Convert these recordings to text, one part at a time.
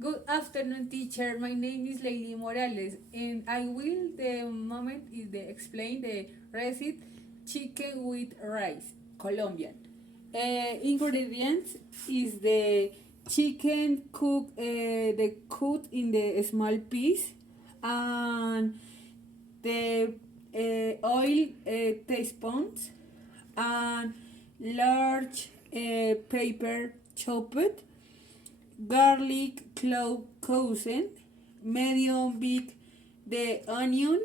Good afternoon, teacher. My name is Leili Morales, and I will the moment is the explain the recipe chicken with rice, Colombian. Ingredients is the chicken the cut in the small piece, and the oil teaspoons, and large pepper chopped, garlic clove cousin, medium big the onion,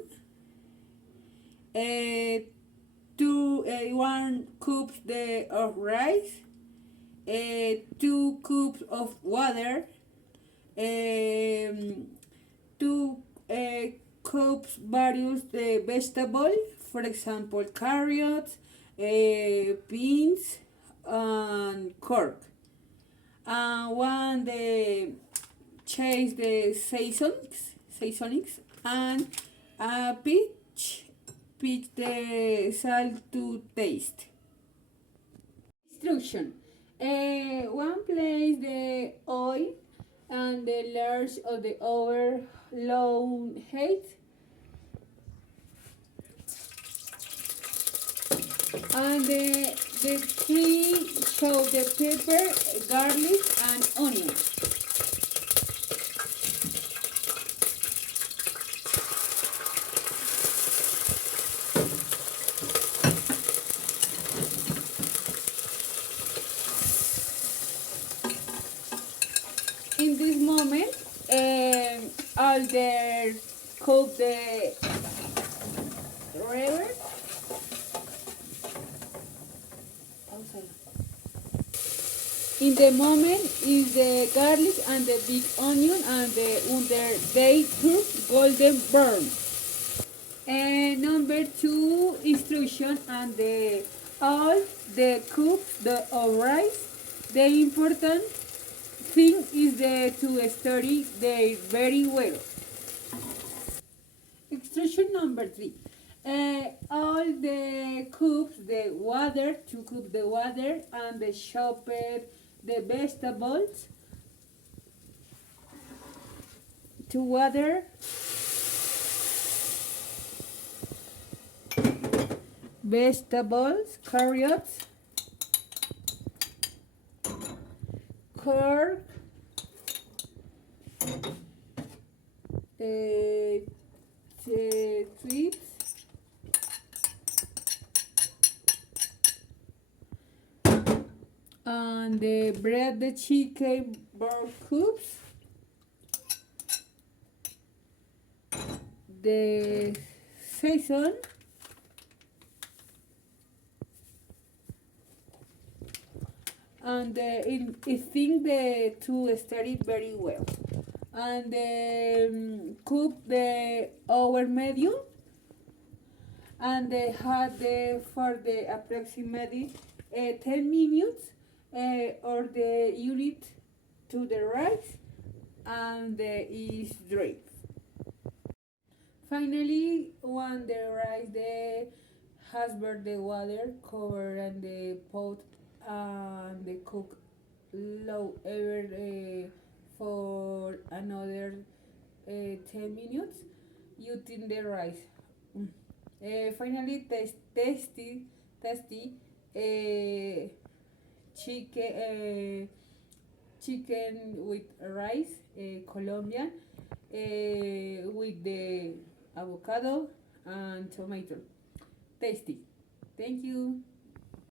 two 1 cup of rice, 2 cups of water, 2 cups various vegetable, for example carrots, beans, and corn. And one the chase the seasonings, and pitch the salt to taste. Instruction. One place the oil and the large of the over low heat, and the three show the pepper, garlic, and onion. In this moment, all the cook the river. In the moment is the garlic and the big onion and the under they cook golden brown. And number 2 instruction and the all the cook the rice. The important thing is to study they very well. Instruction number 3. All the cups the water, 2 cups the water, and the chopped the vegetables to water, vegetables, carrots, corn, sweets, and the bread the chicken brown cubes, the season, and I think the to study very well, and cook the over medium, and had for the approximately 10 minutes, or the unit to the rice, and is dry. Finally, when the rice has burned the water, cover and the pot, and the cook low ever for another 10 minutes using the rice. Finally, tasty chicken with rice, Colombian, with the avocado and tomato. Tasty. Thank you.